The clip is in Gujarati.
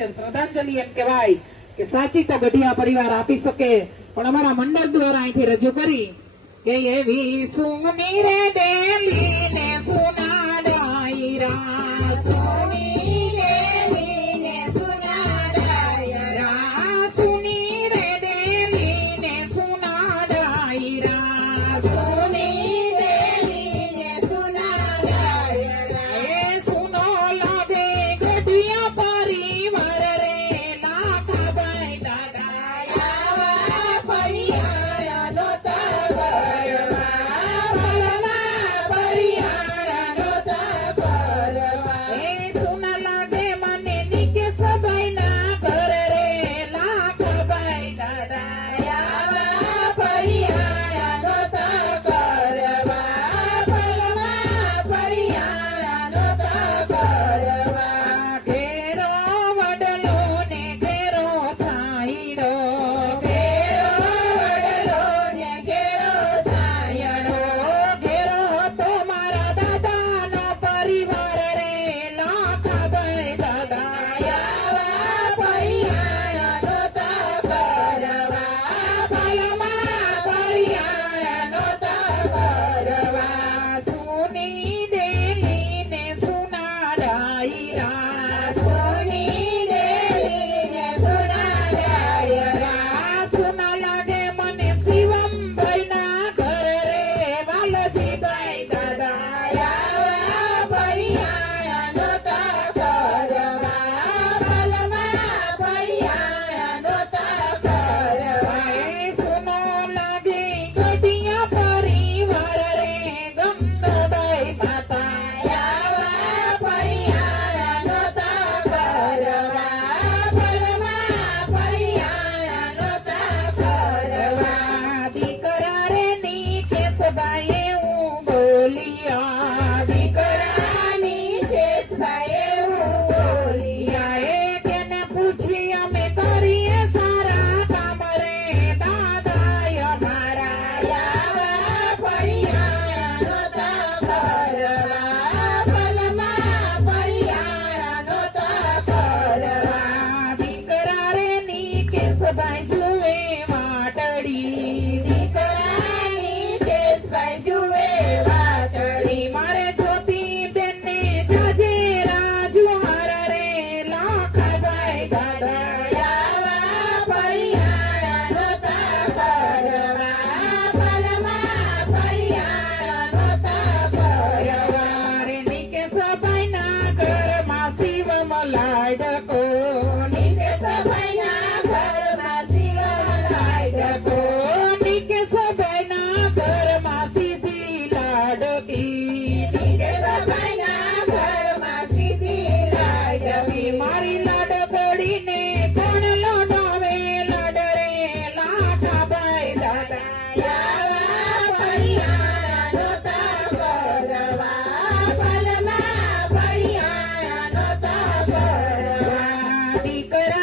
છે, શ્રદ્ધાંજલિ એમ કહેવાય કે સાચી તો ગઢિયા પરિવાર આપી શકે, પણ અમારા મંડળ દ્વારા અહીંથી રજૂ કરી કે એવી સુની રે ડેલી ને સુના ડાયરા, સુની ડેલી ને સુના ડાયરા, સુની રે ડેલી ને સુના ડાયરા, સુની ડેલી ને સુના ડાયરા, એ સુનો લાગે ગઢિયા પરિવાર રે લાખાભાઈ દાદા આવા પરિયારા નોતા કરવા, પરિયારા નોતા કરવા, એ સુના લાગે મને નિકેશભાઈ ના ઘર રે લાખાભાઈ દાદા આવા પરિયારા નોતા કરવા, પરિયારા નોતા કરવા, ઘેરો વડલો ને ઘેરો છાંયડો, ઘેરો વડલો ને ઘેરો છાંયડો, ઘેરો તો મારા દાદાનો પરિવાર રે લાખાભાઈ દાદા આવા પરિયારા નોતા કરવા, પરિયારા નોતા કરવા, સુની ડેલી ને સુના ડાયરા, સુની ડેલી ને સુના ડાયરા, સુના લાગે મને શિવમભાઈ ના ઘર રે વાલજીભાઈ દાદા આવા પરિયારા નોતા કરવા, પરિયારા નોતા કરવા, એ સુનો લાગે ગઢિયા પરિવાર રે ગમનભાઈ માતા આવા પરિયારા નોતા કરવા, પરિયારા નોતા કરવા, દીકરા રે નીચેશભાઈ એવું બોલિયા, દીકરા નીચેશભાઈ એવું બોલિયા, એ તેને પૂછી અમે કરીએ સારા કામ રે દાદા અમારા આવા પરિયારા નોતા કરવા, પરિયારા નોતા કરવા, દીકરા રે નીચેશભાઈ જુએ વાટડી, દીકરા નીચેશભાઈ જુએ વાટડી, મારે જોતી બેનને જાજેરા જુહાર રે લાખાભાઈ દાદા આવા પરિયારા નોતા કરવા, પરિયારા નોતા કરવા, રે નિકેશભાઈ ના ઘરમાં શિવમ લાડકો, નિકેશભાઈ ના ઘરમાં શિવમ લાડકો, નિકેશભાઈ ના ઘરમાં સીધી લાડકી, નિકેશભાઈ ના ઘરમાં સીધી લાડકી, મારી લાડકડીને કોણ લોટાવે લાડ રે લાખાભાઈ દાદા આવા પરિયારા નોતા કરવા, પરિયારા નોતા કરવા, દીકરા